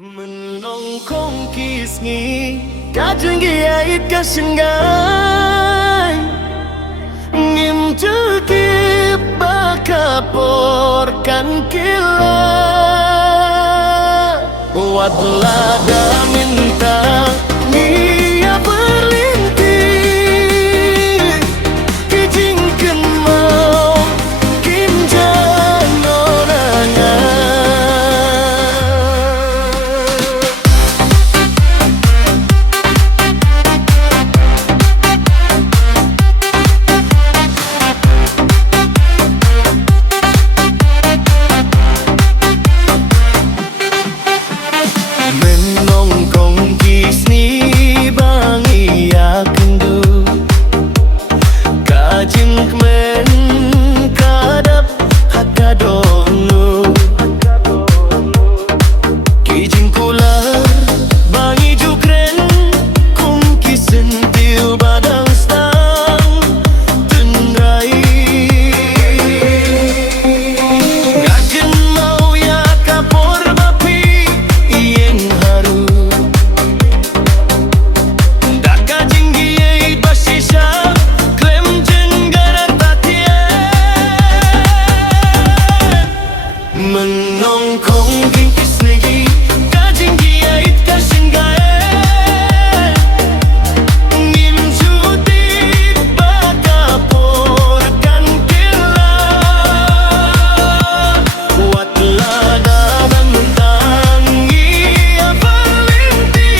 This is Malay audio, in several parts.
Menongkong kisngi Kajenggi ait kasengai Ngim cekip bakaporkan kila Wadlada minta Nia berlinti Kijingkan mau Kim janonangan Menongkong kisni bang iya kendu Kajing men kadap hakadonu Kijing kular bangi jukren kum kisentil badang stang tenrai Gajen mau ya kapor bapi iyeng haru Daka jinggi eit basisha klem jenggara tatien Menongkong kingkis negi kajinggi eit kasengae Ngim judit bakaporkan kila Watlada mentangi apalinti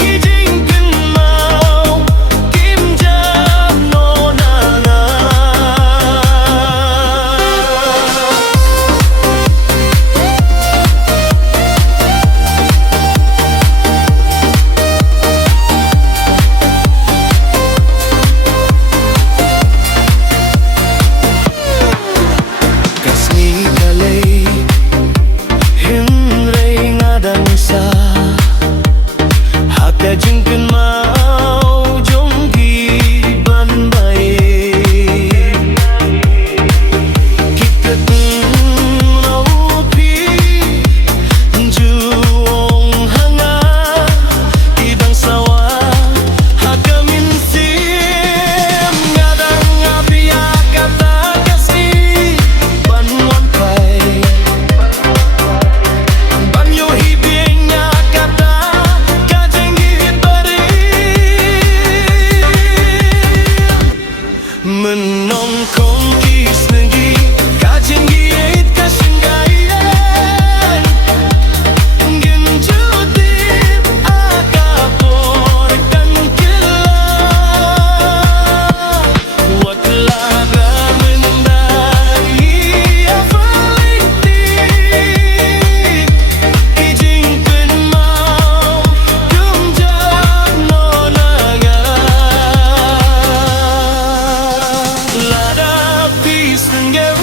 Kijingkan mau kim janonangan Kasni kalay Himray ngadang sa Hakajingkan mau jonggi banbay Kikat maupi Juong hanga Ibang sawa Hakaminsim Ngadang abiya kata kasih Banwan pay Banyo hibingnya kata Kajenggi bari Menongkong kis negi Kajenggi eit kasengayan Ngin judip akaporkan kila Watlada mendai apalinti Kijingkan mau kum janonangan Lada pisengeu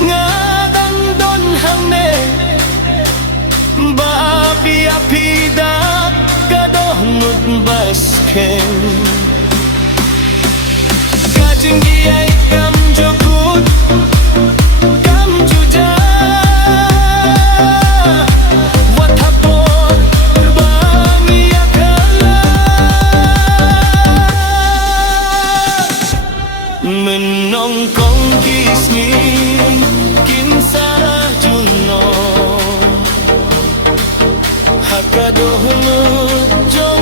ngadang don hangne Baapi api dak gadoh mut basken Kajenggi ait kam jokut kam juja Wathapor bangi akala Menongkong kisni kinsara juno Hakadoh mut jong